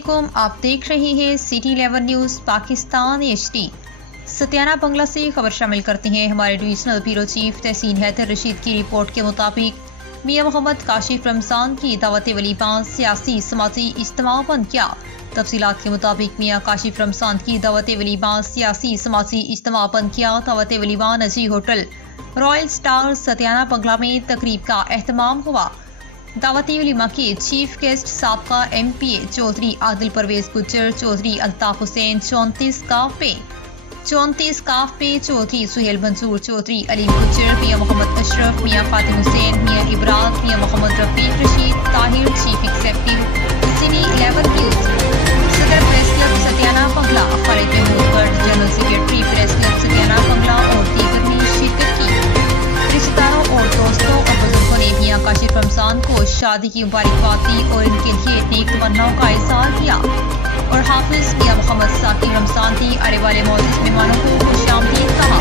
अस्सलामुअलैकुम, आप देख रहे हैं सिटी 11 न्यूज़ पाकिस्तान HD। सत्याना बंगला से खबर शामिल करते हैं। हमारे डिवीजनल ब्यूरो चीफ तहसीन हैदर रशीद की रिपोर्ट के मुताबिक मियां मोहम्मद काशिफ रमजान की दावत वलीमा सियासी समाजी इज्तिमा बंद किया। तफसीलात के मुताबिक मियां काशिफ रमजान की दावत वलीमा सियासी समाजी इज्तिमा बंद किया। दावत वलीमा नजी hotel royal star Satyana Bangla में तकरीब का एहतमाम हुआ। दावती वलीमा के चीफ गेस्ट साबका MPA चौधरी आदिल परवेज गुज्जर, चौधरी अल्ताफ हुसैन 34 काफ पे Chaudhry Suhail Mansoor, Chaudhry Aleem Gujjar, Mian Muhammad Ashraf, Mian Fatim Hussain, Mian Ibraz, Mian Muhammad Rafiq Rasheed Tahir, chief executive city 11 news, सदर press club Satyana Bangla, Khalid Mahmood Bhatt, general secretary press club Satyana बंगला और दीगर ने शिरकत की। रिश्तेदारों और दोस्तों और बुजुर्गों ने मियां काशिफ रमजान को शादी की मुबारकबाद दी और इनके लिए नेक तमन्नाओं का इज़हार किया और हाफिज मियां मोहम्मद साकिब रमजान की आने वाले मौजूद मेहमानों को खुशामदीद कहा।